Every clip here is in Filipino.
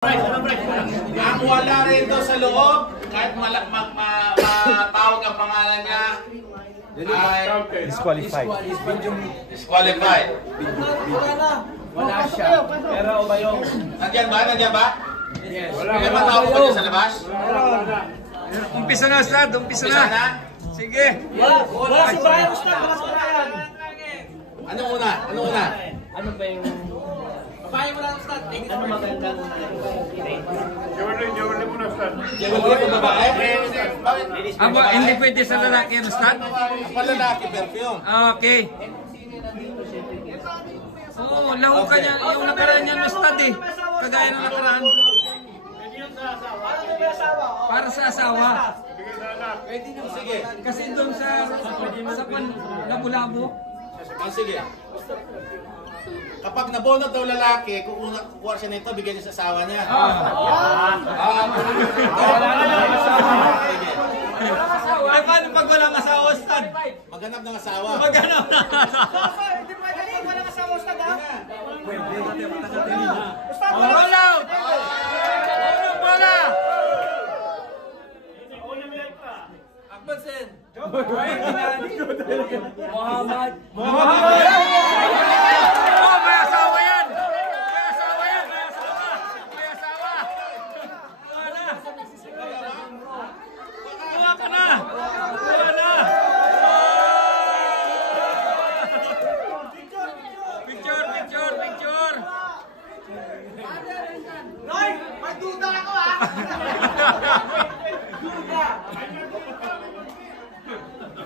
Ang wala rito sa loob, kahit matawag ang pangalan niya, ay disqualified. Disqualified. Wala siya. Pero umayong. Nandiyan ba? Nandiyan ba? Yes. May matawag ba dyan sa labas? Umpisa na, Ustad. Umpisa Isa na. na? Sige. Wala si Brian, Ustad. Wala si Brian. Ano una? Ano una? Ano ba yung... Papahin mo lang, Ustad. Ano magandang... Jewelry muna, Ustad. Jewelry ko babae? Hindi pwede sa lalaki yan, Ustad? Ang palalaki, perfume. Okay. Oo, lahu ka niya. Yung nakaraan niya, Ustad eh. Kagaya ng nakaraan. Para sa asawa. Sige. Kasi doon sa labo-labo. Sige. Kapag nabunot daw lalaki, kukuha siya nito, bigyan niya sa asawa niya. Ay, paano pag walang asawa, Ustad? Maghanap ng asawa. Maghanap na. Hindi pwede pag walang asawa, Ustad, ha? All out! Bola! Akbasin. Muhammad! Oh, may asawa yan! May asawa yan! May asawa! May asawa! Wala! Kuha ka na! Kuha na! Picture! Picture! Picture! Noy! May duda ako, ha? Duda!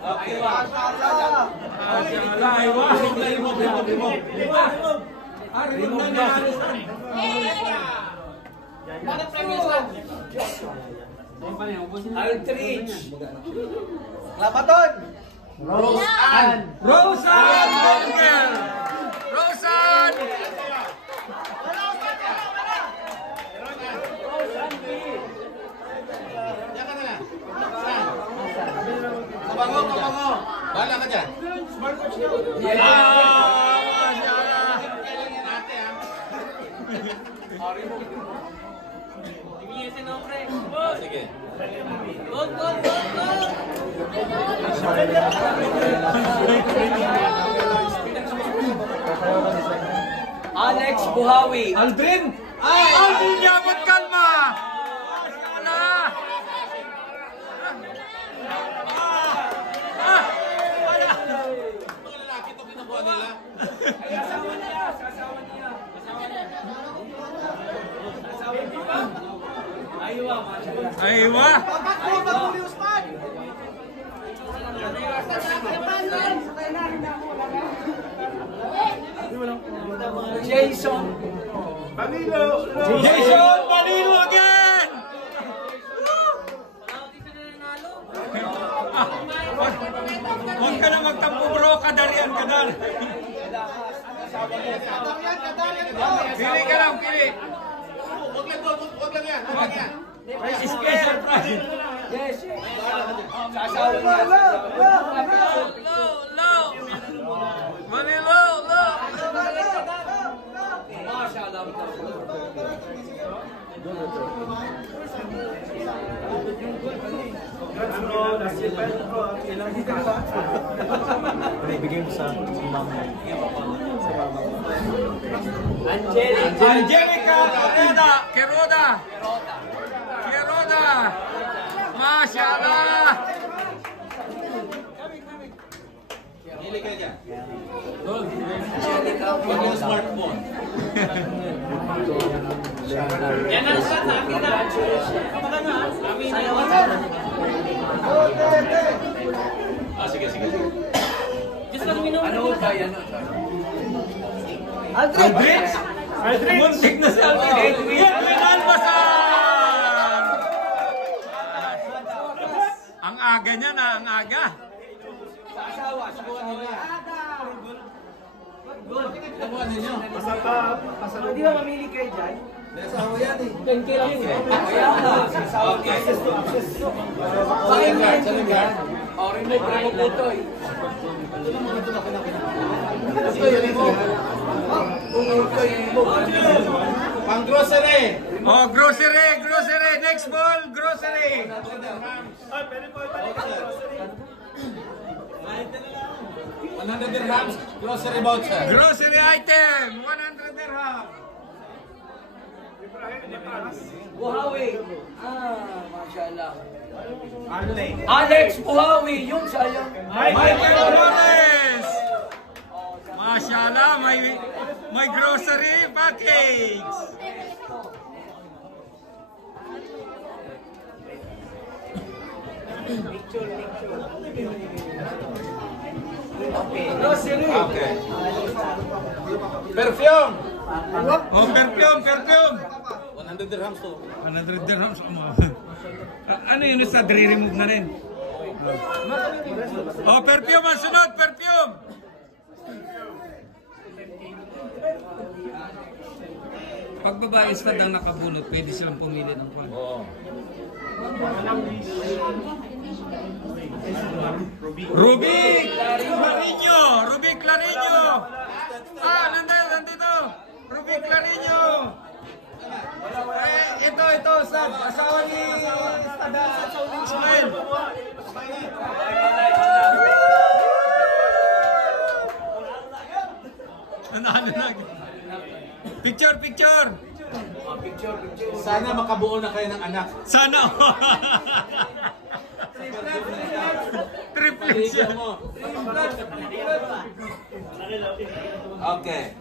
Okay, mashallah! Aywa! Rimog na yan! Ano premium, Ustad? Aldrich! Labaton! Roseanne! Rosan! Girl! Rosan! Diyan ka na lang. Saan? Kabango, kabango. Bahala ka dyan. Kailan yan ate, ha? Sige. Gold, gold, gold, gold! Alex Buhawi. Aldrin! Aldrin, yabat kalma! Wala! Mga lalaki ito kinukuha nila. Aywa! Jason. Jason Manilo again! Huwag ka na magtampo, bro. Kadalian ka na. Pili ka lang, pili. Huwag lang doon, huwag lang yan. Huwag lang yan. Special prize. Yes. Sa asawa niya. Low! Manilo, low! Mashallah. Bigay mo sa mama. Angelica. Queroda! Mashallah! Hili kayo dyan. Huwag yung smartphone. Yan ang sa akin na. Amin na. Sige, sige. Ano ba yan? Aldrin! Muntik na si Aldrin! Edwin Albasan! Ang aga niya na, ang aga. Sa asawa. Nakuha ninyo. Hindi ba mamili kayo dyan? May asawa yan eh. 10K lang eh. Kaya nga. Okay. Sa Salingard, salingard. remove po ito eh. Ito yun, ito. Pang grocery. Oh, grocery, grocery. Next ball, grocery. 100 dirhams, grocery voucher. Grocery item, 100 dirham. Buhawi. Mashallah. Arley. Alex Buhawi, yung sayang. Michael Flores. Mashallah, may grocery package. Grocery. Okay. Perfume. Oh, perfume, perfume. 100 dirhams to. 100 dirhams. Ano yun sa remove na rin? Oh, perfume ang sunod, perfume. Pag babae stud ang nakabulot, pwede silang pumili ng kwan. Oo. Rubik Clarinho! Rubik Clarinho! Ah, nandito! Rubik Clarinho! Ito, Sad. Asawa ni Ismael. Ano na? Picture! Sana makabuo na kayo ng anak. Sana! Triplets yan. Okay.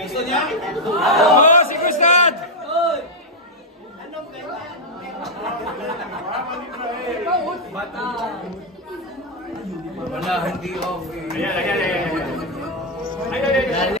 Gusto niya? Oh, si Gustad! Wala, hindi okay.